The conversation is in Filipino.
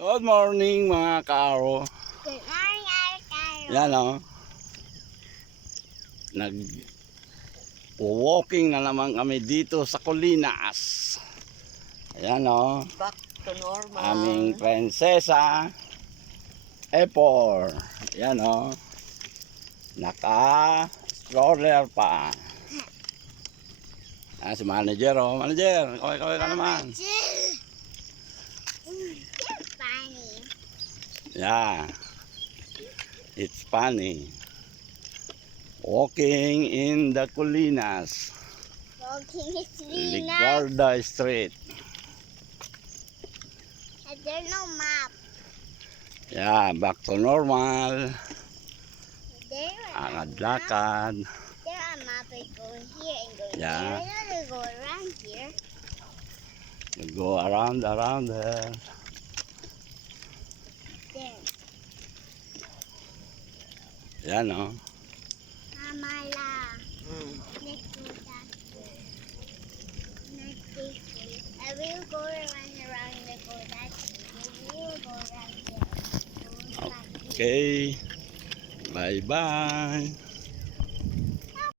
Good morning mga kaaro. Good morning, Arcaro. Yan o. Nag-walking na naman kami dito sa Colinas. Ayan o. Back to normal. Aming prinsesa. Epor. Ayan o. Naka-stroller pa. Si manager o. Manager, kaway-kaway ka naman. Funny. Yeah. It's funny. Walking in the Colinas. Walking is Lina. Ligarda Street. There's no map. Yeah, back to normal. There Lakad-lakad. There are map is going here and going Yeah. there. Another go around here. We go around there. There. Yan o. Amala. Let's go that way. Not this way. I will go around and go that way. We will go around there. Go like this. Okay. Bye-bye.